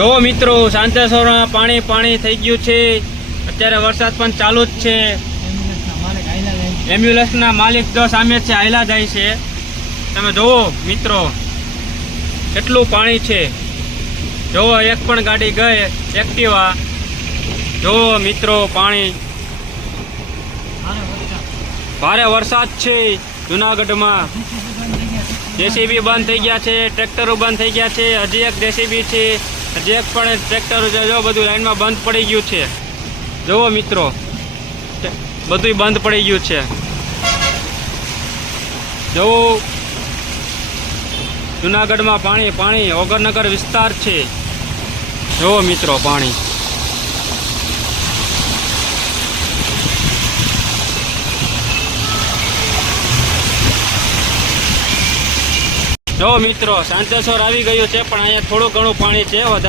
જો મિત્રો શાંતેશ્વરમાં પાણી પાણી થઈ ગયું છે। અત્યારે વરસાદ પણ ચાલુ જ છે। એમ્બ્યુલન્સના માલિક જો સામે છે હાયલા જાય છે। તમે જોવો મિત્રો કેટલું પાણી છે। જોવો એક પણ ગાડી ગઈ એક્ટિવા। જોવો મિત્રો પાણી ભારે વરસાદ છે જુનાગઢમાં। જેસીબી બંધ થઈ ગયા છે, ટ્રેક્ટરો બંધ થઈ ગયા છે। હજી એક જેસીબી છે, હજી એક પણ ટ્રેક્ટર છે। જો બધું લાઈનમાં બંધ પડી ગયું છે। જોવો મિત્રો બધું બંધ પડી ગયું છે। જોવો જુનાગઢમાં પાણી પાણી ઓગરનગર વિસ્તાર છે। જોવો મિત્રો પાણી જો મિત્રો શાંતેશ્વર આવી ગયું છે, પણ અહીંયા થોડું ઘણું પાણી છે।